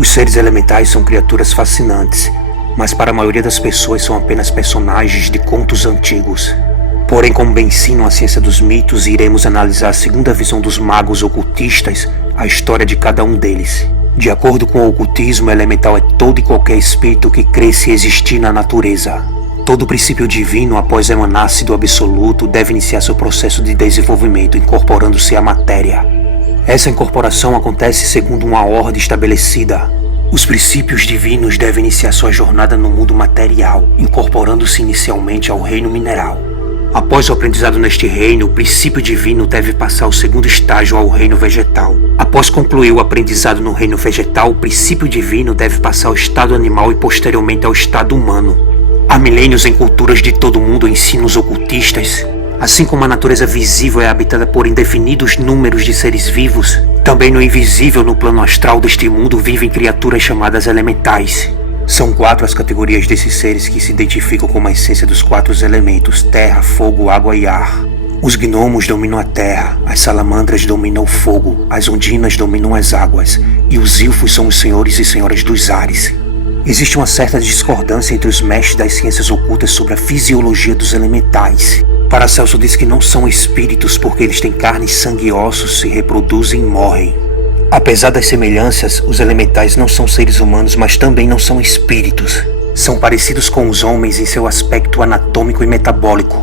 Os seres elementais são criaturas fascinantes, mas para a maioria das pessoas são apenas personagens de contos antigos. Porém, como bem ensinam a ciência dos mitos, iremos analisar, segundo a visão dos magos ocultistas, a história de cada um deles. De acordo com o ocultismo, o elemental é todo e qualquer espírito que cresce e existir na natureza. Todo princípio divino, após emanar-se do absoluto, deve iniciar seu processo de desenvolvimento, incorporando-se à matéria. Essa incorporação acontece segundo uma ordem estabelecida. Os princípios divinos devem iniciar sua jornada no mundo material, incorporando-se inicialmente ao reino mineral. Após o aprendizado neste reino, o princípio divino deve passar ao segundo estágio, ao reino vegetal. Após concluir o aprendizado no reino vegetal, o princípio divino deve passar ao estado animal e posteriormente ao estado humano. Há milênios em culturas de todo o mundo ensinos ocultistas. Assim como a natureza visível é habitada por indefinidos números de seres vivos, também no invisível, no plano astral deste mundo, vivem criaturas chamadas elementais. São 4 as categorias desses seres que se identificam como a essência dos 4 elementos: terra, fogo, água e ar. Os gnomos dominam a terra, as salamandras dominam o fogo, as ondinas dominam as águas, e os ilfos são os senhores e senhoras dos ares. Existe uma certa discordância entre os mestres das ciências ocultas sobre a fisiologia dos elementais. Paracelso diz que não são espíritos porque eles têm carne, sangue e ossos, se reproduzem e morrem. Apesar das semelhanças, os elementais não são seres humanos, mas também não são espíritos. São parecidos com os homens em seu aspecto anatômico e metabólico.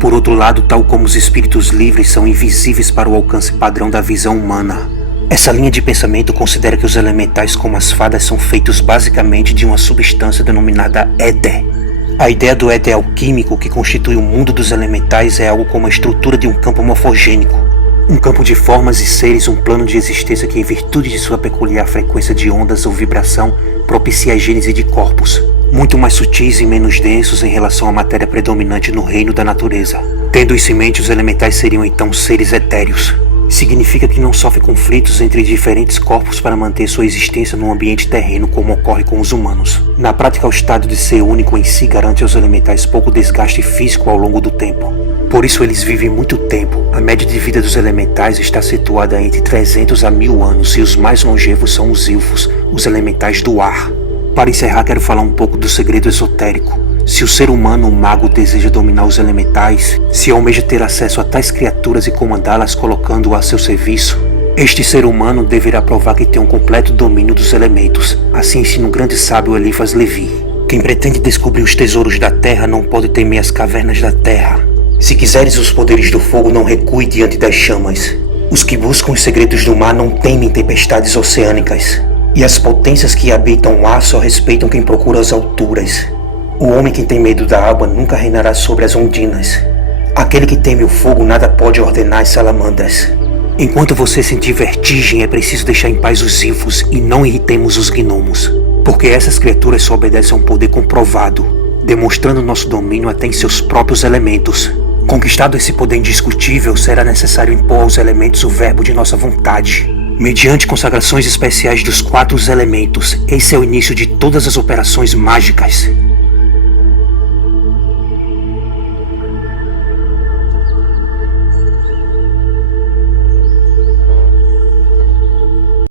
Por outro lado, tal como os espíritos livres são invisíveis para o alcance padrão da visão humana. Essa linha de pensamento considera que os elementais, como as fadas, são feitos basicamente de uma substância denominada éter. A ideia do éter alquímico que constitui o mundo dos elementais é algo como a estrutura de um campo morfogênico. Um campo de formas e seres, um plano de existência que, em virtude de sua peculiar frequência de ondas ou vibração, propicia a gênese de corpos, muito mais sutis e menos densos em relação à matéria predominante no reino da natureza. Tendo isso em mente, os elementais seriam então seres etéreos. Significa que não sofre conflitos entre diferentes corpos para manter sua existência no ambiente terreno, como ocorre com os humanos. Na prática, o estado de ser único em si garante aos elementais pouco desgaste físico ao longo do tempo. Por isso eles vivem muito tempo. A média de vida dos elementais está situada entre 300 a 1000 anos, e os mais longevos são os ilfos, os elementais do ar. Para encerrar, quero falar um pouco do segredo esotérico. Se o ser humano, o mago, deseja dominar os elementais, se almeja ter acesso a tais criaturas e comandá-las colocando-o a seu serviço, este ser humano deverá provar que tem um completo domínio dos elementos. Assim ensina o grande sábio Eliphas Levi. Quem pretende descobrir os tesouros da terra não pode temer as cavernas da terra. Se quiseres os poderes do fogo, não recue diante das chamas. Os que buscam os segredos do mar não temem tempestades oceânicas. E as potências que habitam o ar só respeitam quem procura as alturas. O homem que tem medo da água nunca reinará sobre as ondinas. Aquele que teme o fogo nada pode ordenar as salamandras. Enquanto você sentir vertigem, é preciso deixar em paz os ilfos e não irritemos os gnomos, porque essas criaturas só obedecem a um poder comprovado, demonstrando nosso domínio até em seus próprios elementos. Conquistado esse poder indiscutível, será necessário impor aos elementos o verbo de nossa vontade. Mediante consagrações especiais dos 4 elementos, esse é o início de todas as operações mágicas.